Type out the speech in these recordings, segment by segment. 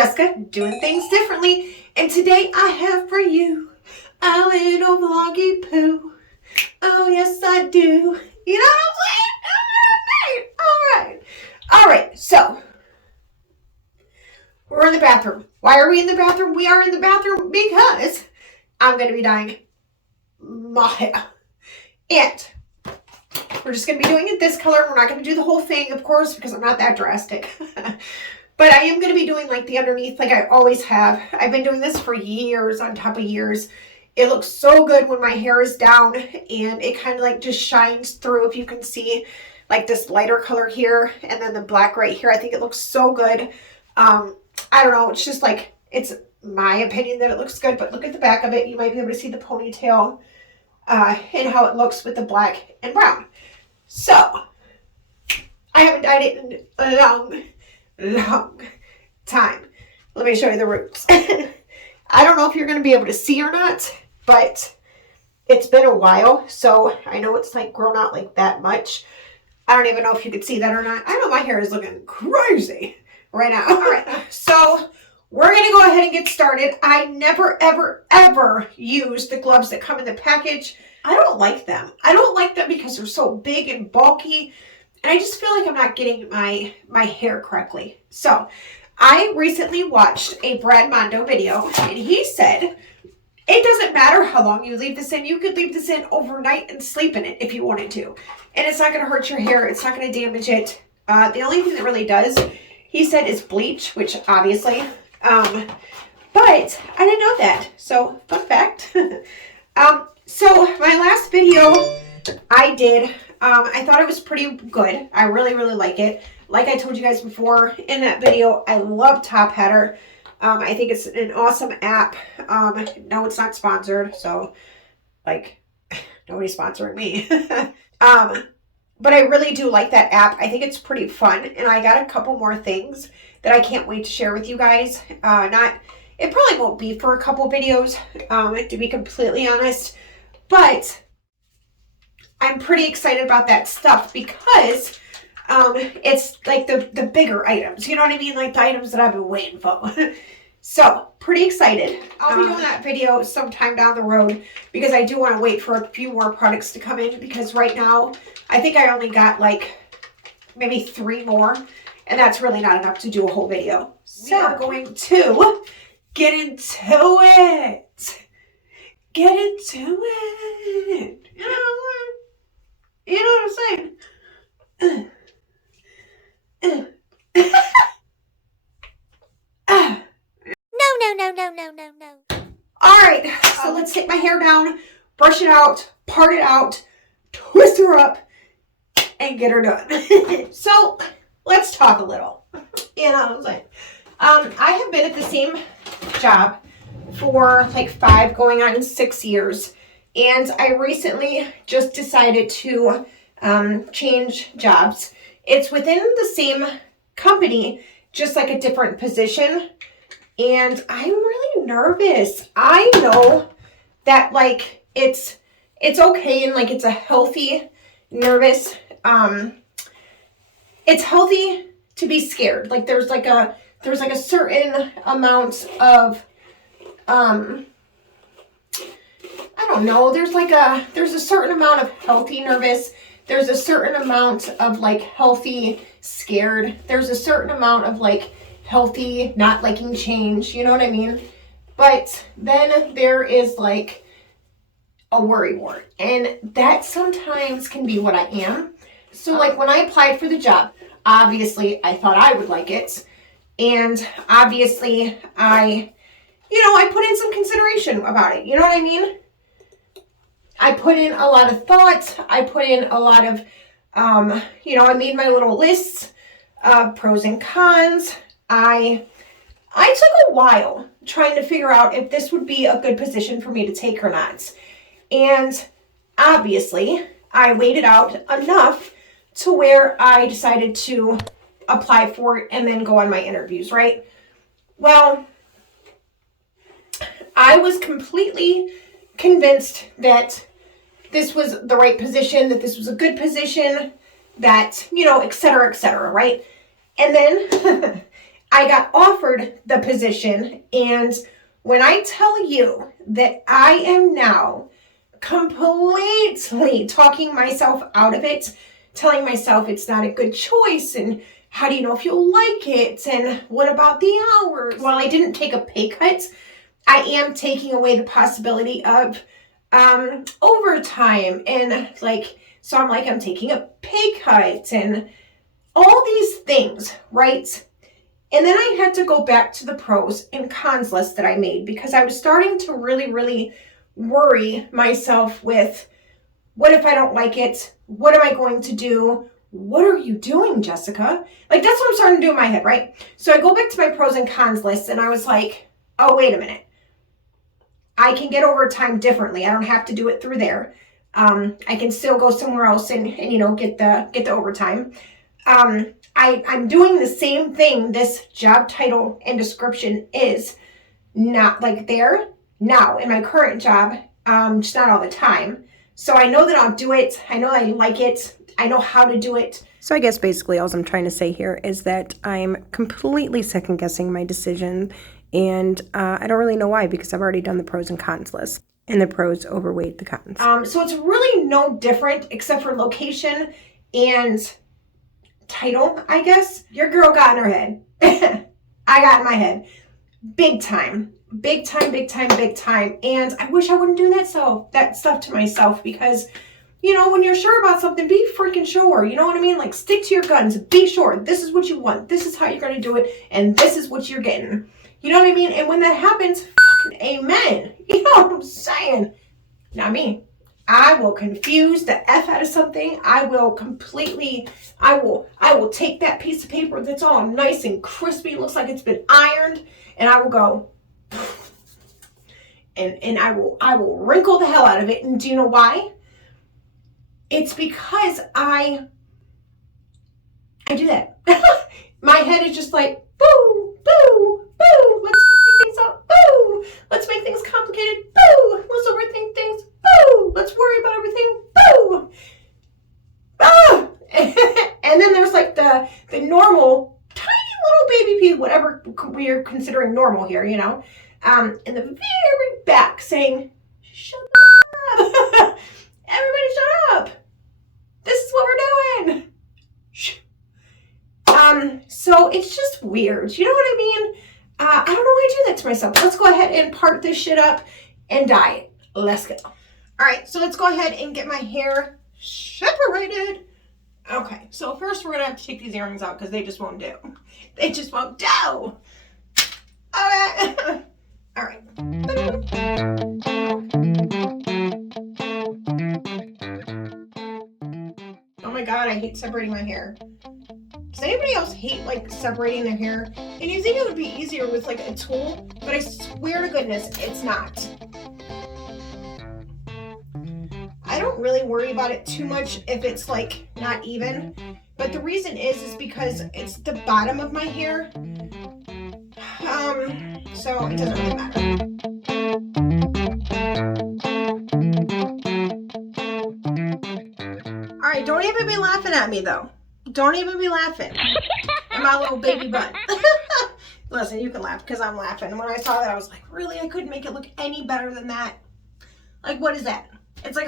Jessica, doing things differently, and today I have for you a little vloggy poo. Oh yes I do. You know what I'm saying? All right. So we're in the bathroom. Why are we in the bathroom? We are in the bathroom because I'm going to be dyeing my hair, and we're just going to be doing it this color. We're not going to do the whole thing, of course, because I'm not that drastic. But I am going to be doing like the underneath like I always have. I've been doing this for years on top of years. It looks so good when my hair is down, and it kind of like just shines through. If you can see like this lighter color here and then the black right here, I think it looks so good. I don't know. It's just like, it's my opinion that it looks good, but look at the back of it. You might be able to see the ponytail and how it looks with the black and brown. So I haven't dyed it in a long time. Let me show you the roots. I don't know if you're going to be able to see or not, but it's been a while, so I know it's like grown out like that much. I don't even know if you could see that or not. I know my hair is looking crazy right now. All right, so we're going to go ahead and get started. I never, ever, ever use the gloves that come in the package. I don't like them. I don't like them because they're so big and bulky, and I just feel like I'm not getting my hair correctly. So I recently watched a BradMondo video, and he said it doesn't matter how long you leave this in. You could leave this in overnight and sleep in it if you wanted to, and it's not going to hurt your hair. It's not going to damage it. The only thing that really does, he said, is bleach, which obviously, but I didn't know that. So fun fact. So my last video I did, I thought it was pretty good. I really, really like it. Like I told you guys before in that video, I love Top Header. I think it's an awesome app. No, it's not sponsored, so like nobody's sponsoring me. But I really do like that app. I think it's pretty fun, and I got a couple more things that I can't wait to share with you guys. It probably won't be for a couple videos, to be completely honest, but I'm pretty excited about that stuff because it's like the bigger items, you know what I mean? Like the items that I've been waiting for. So pretty excited. I'll be doing that video sometime down the road because I do want to wait for a few more products to come in, because right now I think I only got like maybe 3 more, and that's really not enough to do a whole video. So we are going to get into it. Get into it. You know what I'm saying? No. All right, so let's take my hair down, brush it out, part it out, twist her up, and get her done. So let's talk a little. You know what I'm saying? I have been at the same job for like 5 going on 6 years, and I recently just decided to change jobs. It's within the same company, just like a different position, and I'm really nervous. I know that like it's okay, and like it's a healthy nervous. It's healthy to be scared. Like there's like a certain amount of I don't know, there's a certain amount of healthy nervous. There's a certain amount of like healthy scared. There's a certain amount of like healthy not liking change, you know what I mean? But then there is like a worry wart, and that sometimes can be what I am. So like when I applied for the job, obviously I thought I would like it, and obviously I put in some consideration about it, you know what I mean? I put in a lot of thought. I put in a lot of, I made my little lists of pros and cons. I took a while trying to figure out if this would be a good position for me to take or not. And obviously, I waited out enough to where I decided to apply for it and then go on my interviews, right? Well, I was completely convinced that this was the right position, that this was a good position, that, et cetera, right? And then I got offered the position, and when I tell you that I am now completely talking myself out of it, telling myself it's not a good choice, and how do you know if you'll like it, and what about the hours? While I didn't take a pay cut, I am taking away the possibility of overtime, and so I'm taking a pay cut and all these things, right? And then I had to go back to the pros and cons list that I made, because I was starting to really, really worry myself with, what if I don't like it? What am I going to do? What are you doing, Jessica? Like, that's what I'm starting to do in my head, right? So I go back to my pros and cons list, and I was like, oh, wait a minute. I can get overtime differently. I don't have to do it through there. I can still go somewhere else and get the overtime. I'm doing the same thing this job title and description is not like there now in my current job, just not all the time. So I know that I'll do it. I know I like it. I know how to do it. So I guess basically all I'm trying to say here is that I'm completely second guessing my decision, and I don't really know why, because I've already done the pros and cons list, and the pros overweight the cons. So it's really no different except for location and title, I guess. Your girl got in her head. I got in my head. Big time. Big time, big time, big time. And I wish I wouldn't do that stuff to myself, because, when you're sure about something, be freaking sure. You know what I mean? Like, stick to your guns. Be sure. This is what you want. This is how you're going to do it. And this is what you're getting. You know what I mean? And when that happens, fucking amen. You know what I'm saying? Not me. I will confuse the F out of something. I will take that piece of paper that's all nice and crispy, looks like it's been ironed, and I will go, and I will wrinkle the hell out of it. And do you know why? It's because I do that. My head is just like, boo, boo, boo, let's fuck things up, boo, let's make things complicated, boo, let's overthink things, boo, let's worry about everything, boo, ah! And then there's like the normal, tiny little baby pea, whatever we're considering normal here, in the very back saying, shut up, everybody shut up, this is what we're doing. So it's just weird. You know what I mean? I don't know why I do that to myself. Let's go ahead and part this shit up and dye it. Let's go. All right, so let's go ahead and get my hair separated. Okay, so first we're gonna have to take these earrings out because they just won't do. They just won't do. Okay. All right. Oh my God, I hate separating my hair. Does anybody else hate separating their hair? And you think it would be easier with a tool, but I swear to goodness, it's not. I don't really worry about it too much if it's not even, but the reason is because it's the bottom of my hair. So it doesn't really matter. All right, don't even be laughing at me though. Don't even be laughing at my little baby butt. Listen, you can laugh because I'm laughing. When I saw that, I was like, really? I couldn't make it look any better than that. What is that? It's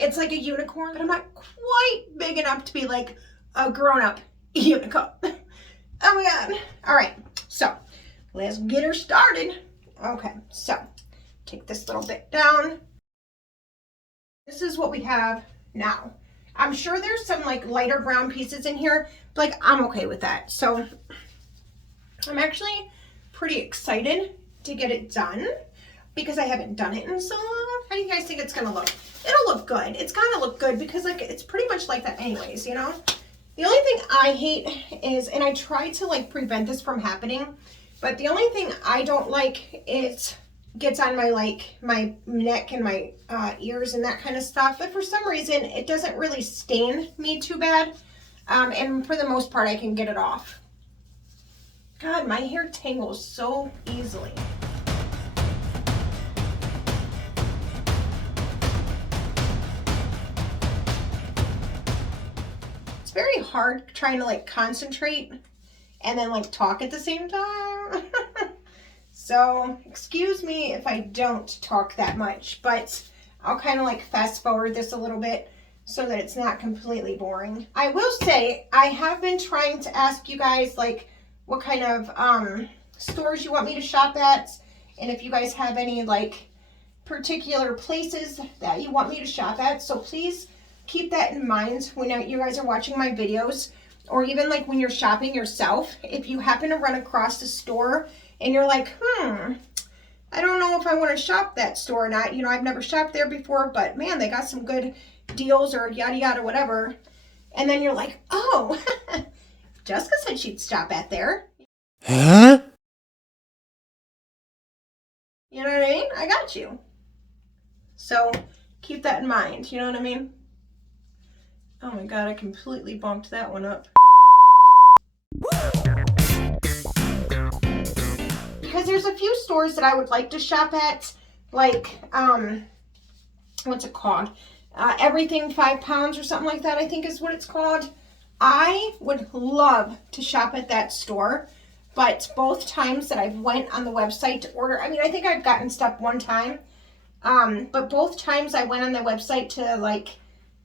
it's like a unicorn, but I'm not quite big enough to be a grown-up unicorn. Oh my God. All right, so let's get her started. Okay, so take this little bit down. This is what we have now. I'm sure there's some lighter brown pieces in here, but I'm okay with that. So I'm actually pretty excited to get it done because I haven't done it in so long. How do you guys think it's gonna look? It'll look good. It's gonna look good because it's pretty much like that anyways, The only thing I hate is, and I try to prevent this from happening, but the only thing I don't like is gets on my my neck and my ears and that kind of stuff, but for some reason it doesn't really stain me too bad, and for the most part I can get it off. God, my hair tangles so easily. It's very hard trying to concentrate and then like talk at the same time. So excuse me if I don't talk that much, but I'll kind of like fast forward this a little bit so that it's not completely boring. I will say I have been trying to ask you guys like what kind of stores you want me to shop at, and if you guys have any like particular places that you want me to shop at. So please keep that in mind when you guys are watching my videos, or even like when you're shopping yourself. If you happen to run across a store and you're like, I don't know if I want to shop that store or not. You know, I've never shopped there before, but man, they got some good deals or yada yada whatever. And then you're like, oh, Jessica said she'd stop at there. Huh? You know what I mean? I got you. So keep that in mind. You know what I mean? Oh my God, I completely bumped that one up. Because there's a few stores that I would like to shop at, like, what's it called? Everything 5 pounds or something like that, I think is what it's called. I would love to shop at that store, but both times that I've went on the website to order, I mean, I think I've gotten stuff one time, but both times I went on the website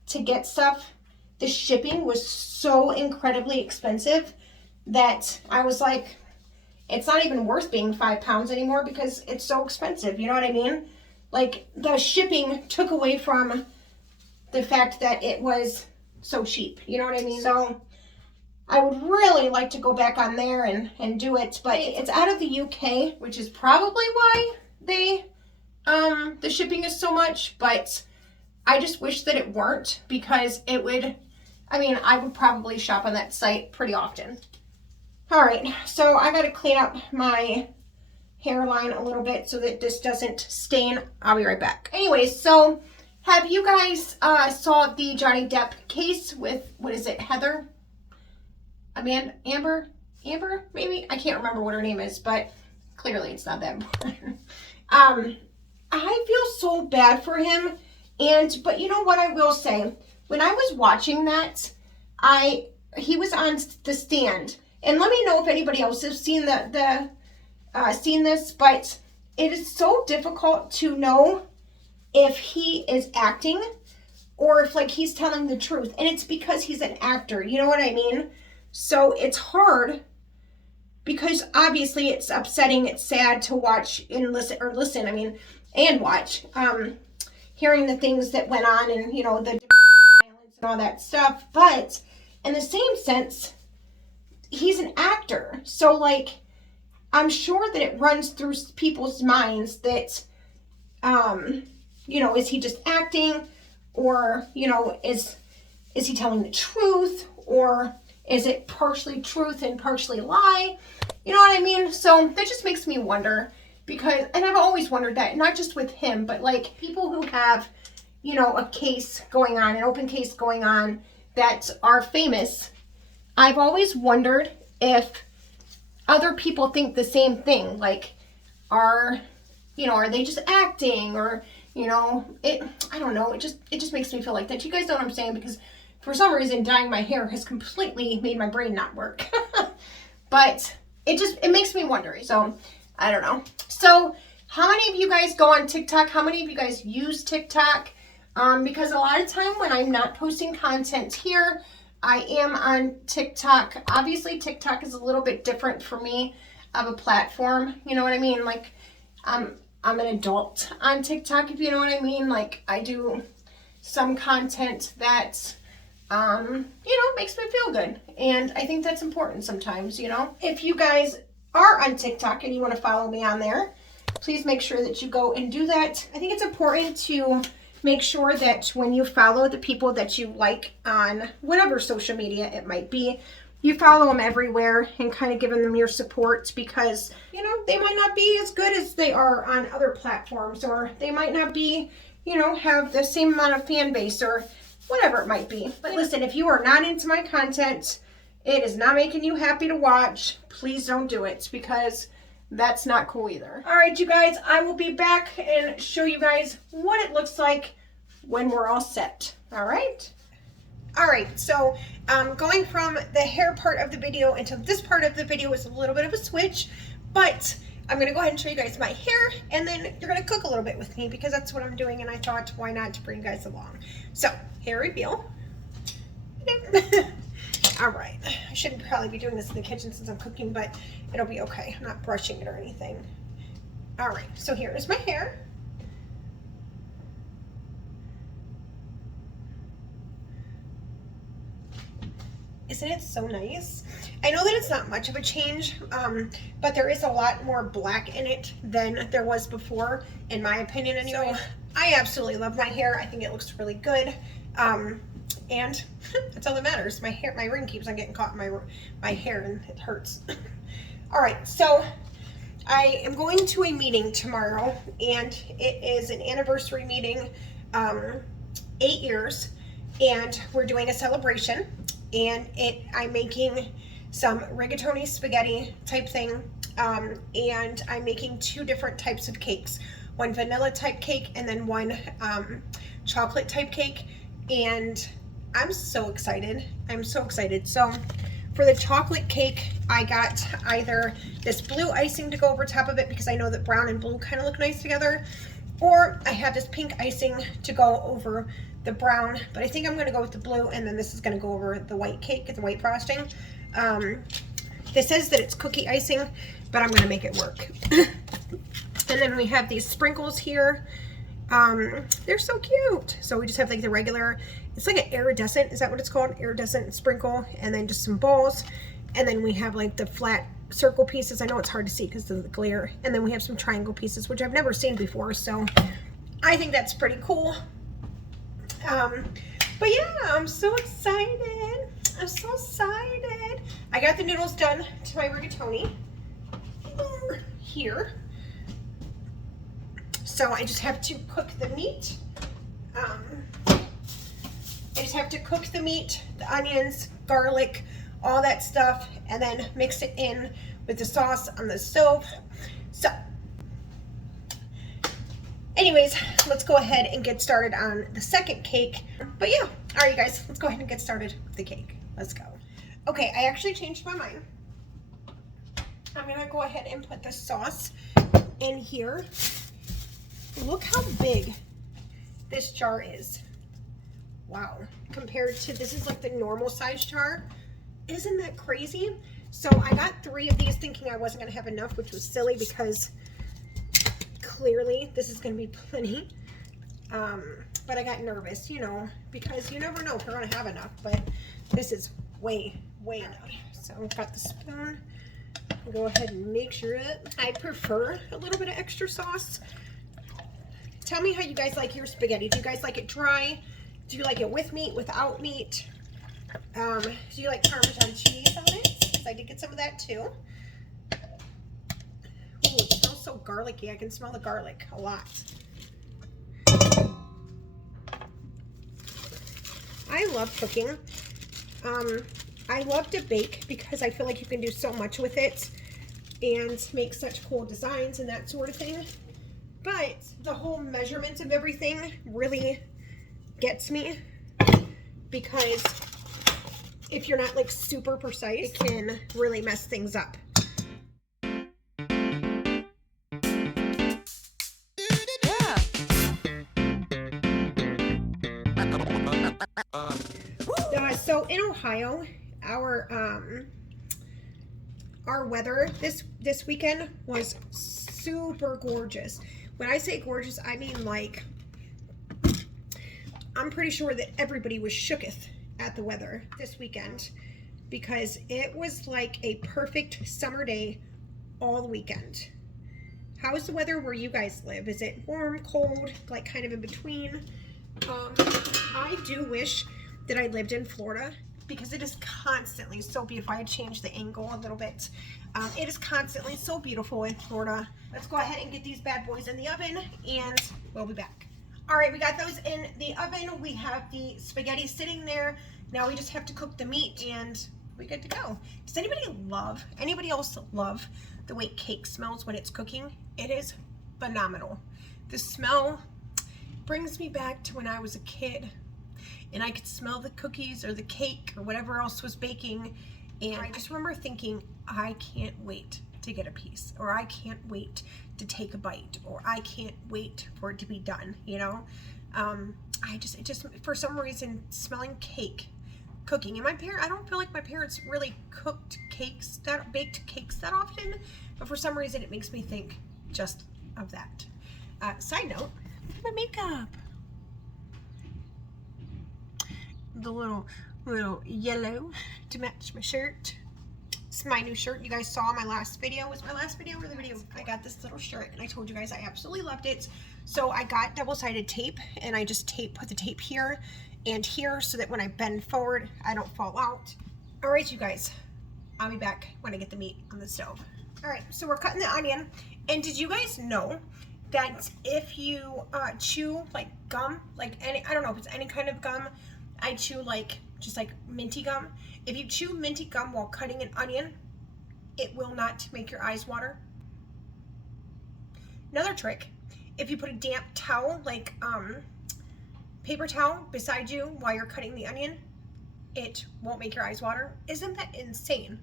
to get stuff, the shipping was so incredibly expensive that I was like, it's not even worth being 5 pounds anymore because it's so expensive. You know what I mean? Like, the shipping took away from the fact that it was so cheap. You know what I mean? So I would really like to go back on there and do it, but it's out of the UK, which is probably why the shipping is so much, but I just wish that it weren't, because it would, I mean, I would probably shop on that site pretty often. All right, so I got to clean up my hairline a little bit so that this doesn't stain. I'll be right back. Anyways, so have you guys saw the Johnny Depp case with, what is it, Heather? Amber, maybe? I can't remember what her name is, but clearly it's not that important. I feel so bad for him, but you know what I will say? When I was watching that, he was on the stand. And let me know if anybody else has seen seen this, but it is so difficult to know if he is acting or if like he's telling the truth. And it's because he's an actor, you know what I mean? So it's hard because obviously it's upsetting, it's sad to watch and listen, and watch, hearing the things that went on and, you know, the domestic violence and all that stuff. But in the same sense, he's an actor, so like I'm sure that it runs through people's minds that you know, is he just acting, or you know, is he telling the truth, or is it partially truth and partially lie? You know what I mean? So that just makes me wonder, because, and I've always wondered that, not just with him, but like people who have, you know, a case going on, an open case going on, that are famous. I've always wondered if other people think the same thing, like, are they just acting, or, you know, I don't know, it just makes me feel like that. You guys know what I'm saying? Because for some reason, dyeing my hair has completely made my brain not work. But it makes me wonder, so I don't know. So how many of you guys go on TikTok? How many of you guys use TikTok? Because a lot of time when I'm not posting content here, I am on TikTok. Obviously, TikTok is a little bit different for me of a platform. You know what I mean? Like, I'm an adult on TikTok, if you know what I mean. Like, I do some content that, you know, makes me feel good. And I think that's important sometimes, you know. If you guys are on TikTok and you want to follow me on there, please make sure that you go and do that. I think it's important to make sure that when you follow the people that you like on whatever social media it might be, you follow them everywhere and kind of giving them your support, because, you know, they might not be as good as they are on other platforms, or they might not be, you know, have the same amount of fan base or whatever it might be. But listen, if you are not into my content, it is not making you happy to watch, please don't do it, because that's not cool either. All right, you guys, I will be back and show you guys what it looks like when we're all set. All right. All right, so going from the hair part of the video into this part of the video is a little bit of a switch, but I'm gonna go ahead and show you guys my hair, and then you're gonna cook a little bit with me because that's what I'm doing, and I thought, why not to bring you guys along? So, hair reveal. All right, I shouldn't probably be doing this in the kitchen since I'm cooking, but it'll be okay. I'm not brushing it or anything. All right, so here is my hair. Isn't it so nice? I know that it's not much of a change, but there is a lot more black in it than there was before, in my opinion anyway. So, I absolutely love my hair. I think it looks really good. And that's all that matters. My ring keeps on getting caught in my hair and it hurts. All right, so I am going to a meeting tomorrow, and it is an anniversary meeting, 8 years, and we're doing a celebration. And I'm making some rigatoni spaghetti type thing, and I'm making 2 different types of cakes. One vanilla type cake and then one chocolate type cake, and I'm so excited. I'm so excited. So for the chocolate cake, I got either this blue icing to go over top of it because I know that brown and blue kind of look nice together, or I have this pink icing to go over the brown, but I think I'm going to go with the blue, and then this is going to go over the white cake, the white frosting. This says that it's cookie icing, but I'm going to make it work. And then we have these sprinkles here. They're so cute. So we just have like the regular, it's like an iridescent, is that what it's called? Iridescent sprinkle, and then just some balls. And then we have like the flat circle pieces. I know it's hard to see because of the glare. And then we have some triangle pieces, which I've never seen before, so I think that's pretty cool. But yeah, I'm so excited. I'm so excited. I got the noodles done to my rigatoni here. So I just have to cook the meat. I just have to cook the meat, the onions, garlic, all that stuff, and then mix it in with the sauce on the stove. So anyways, let's go ahead and get started on the second cake. But yeah, all right, you guys, let's go ahead and get started with the cake. Let's go. Okay, I actually changed my mind. I'm gonna go ahead and put the sauce in here. Look how big this jar is. Wow, compared to, this is like the normal size jar. Isn't that crazy? So I got 3 of these thinking I wasn't gonna have enough, which was silly because clearly this is going to be plenty, but I got nervous, you know, because you never know if you're going to have enough, but this is way enough. So I've got the spoon. I'll go ahead and make sure it. I prefer a little bit of extra sauce. Tell me how you guys like your spaghetti. Do you guys like it dry? Do you like it with meat, without meat? Do you like Parmesan cheese on it? Because I did get some of that too. Ooh, it smells so garlicky. I can smell the garlic a lot. I love cooking. I love to bake because I feel like you can do so much with it and make such cool designs and that sort of thing. But the whole measurement of everything really gets me, because if you're not like super precise, it can really mess things up. So in Ohio, our weather this weekend was super gorgeous. When I say gorgeous, I mean like, I'm pretty sure that everybody was shooketh at the weather this weekend, because it was like a perfect summer day all weekend. How is the weather where you guys live? Is it warm, cold, like kind of in between? I do wish that I lived in Florida, because it is constantly so beautiful. I changed the angle a little bit. It is constantly so beautiful in Florida. Let's go ahead and get these bad boys in the oven, and we'll be back. All right, we got those in the oven. We have the spaghetti sitting there. Now we just have to cook the meat, and we're good to go. Does anybody else love the way cake smells when it's cooking? It is phenomenal. The smell brings me back to when I was a kid. and I could smell the cookies or the cake or whatever else was baking. And I just remember thinking, I can't wait to get a piece, or I can't wait to take a bite, or I can't wait for it to be done, you know? It just, for some reason, smelling cake, cooking, and I don't feel like my parents really baked cakes that often, but for some reason it makes me think just of that. Side note, my makeup. The little yellow to match my shirt. It's my new shirt. You guys saw my last video. Was my last video or the video? I got this little shirt and I told you guys I absolutely loved it. So I got double-sided tape and I just put the tape here and here so that when I bend forward, I don't fall out. All right, you guys, I'll be back when I get the meat on the stove. All right, so we're cutting the onion. And did you guys know that if you chew like gum, like I don't know if it's any kind of gum, I chew just like minty gum. If you chew minty gum while cutting an onion, it will not make your eyes water. Another trick, if you put a damp towel, like paper towel beside you while you're cutting the onion, it won't make your eyes water. Isn't that insane?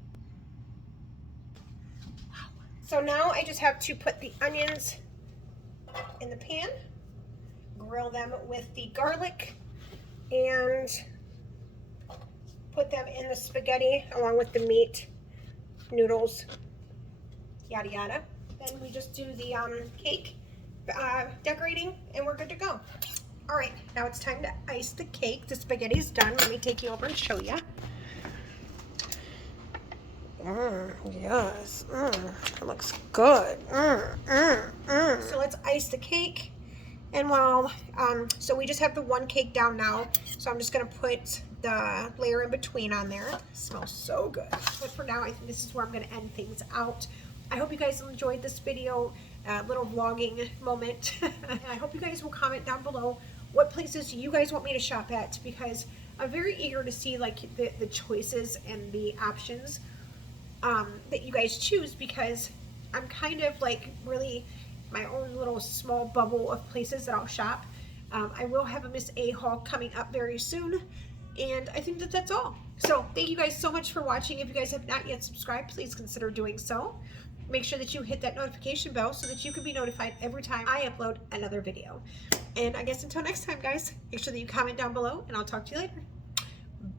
Wow. So now I just have to put the onions in the pan, grill them with the garlic, and put them in the spaghetti along with the meat, noodles, yada yada. Then we just do the cake decorating and we're good to go. All right, now it's time to ice the cake. The spaghetti's done. Let me take you over and show you. Yes, it looks good. So let's ice the cake. And so we just have the one cake down now. So I'm just gonna put the layer in between on there. It smells so good. But for now, I think this is where I'm gonna end things out. I hope you guys enjoyed this video, little vlogging moment. And I hope you guys will comment down below what places you guys want me to shop at, because I'm very eager to see like the choices and the options that you guys choose, because I'm kind of like really my own little small bubble of places that I'll shop. I will have a Miss A haul coming up very soon, and I think that that's all. So thank you guys so much for watching. If you guys have not yet subscribed, please consider doing so. Make sure that you hit that notification bell so that you can be notified every time I upload another video. And I guess until next time, guys, make sure that you comment down below, and I'll talk to you later.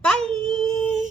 Bye!